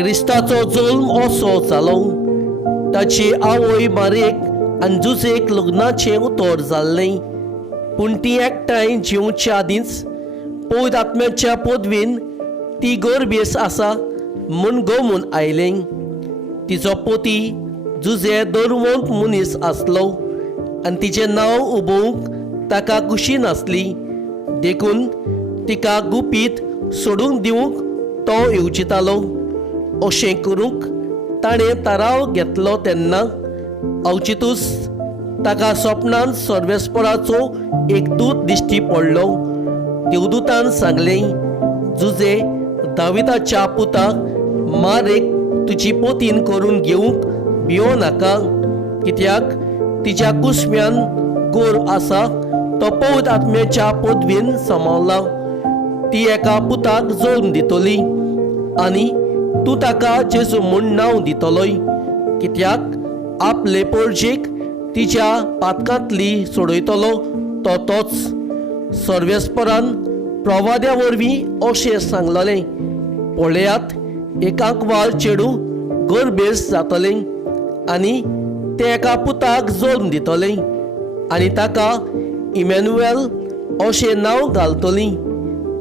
क्रिस्ताचो जल्म असो जालो. ताची आवय मारेक आनी जुजेक लग्नाचें उतर जाल्लें. पूण ती एकठांय जिवच्या आदींच पवित्र आत्म्याच्या पदवेन ती गर्भेस आसा म्हूण गमून आयलें. तिचो पती जुजे धर्मवंत मनीस आसलो आनी तिचें नांव उबोवंक ताका खुशी नासली. देखून तिका गुपीत सोडूंक दिवंक तो येवचितालो. अशें करूंक ताणें ताराव घेतलो तेन्ना अवचितूच ताका स्वप्नांत सर्वेस्पराचो एक दूत दिश्टी पडलो. देवदूतान सांगलें, जुजे दाविदाच्या पुताक मारेक तुजी पोतीन करून घेवंक भियो नाका, कित्याक तिच्या कुस्म्यान गोर आसा तो पवित्र आत्म्याच्या पदवेन सांबाळला. ती एका पुताक जल्म दितली आनी तूं ताका जेजू म्हूण नांव दितलोय, कित्याक आपले परजेक तिच्या पातकांतली सोडयतलो तो तोच. सर्वेस्परान प्रवाद्या वरवीं अशें सांगलेलें, पळयात एकाक वाल चेडूं गर्भेस जातलें आनी तें एका पुताक जल्म दितलें आनी ताका इमॅन्युएल अशें नांव घालतलीं.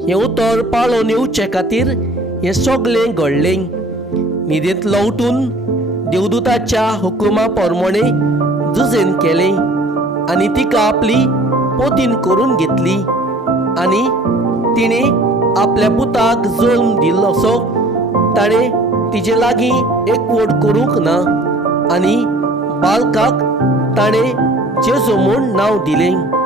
हें उतर पाळोवन येवचे खातीर हें सगळें घडलें. न्हिदेंतलो उठून देवदूताच्या हुकुमा प्रमाणे जुजेन केलें आनी तिका आपली पोतीन करून घेतली आनी तिणें आपल्या पुताक जल्म दिलोसो ताणें तिचे लागीं एकवट करूंक ना आनी बालकाक ताणें जेजू म्हूण नांव दिलें.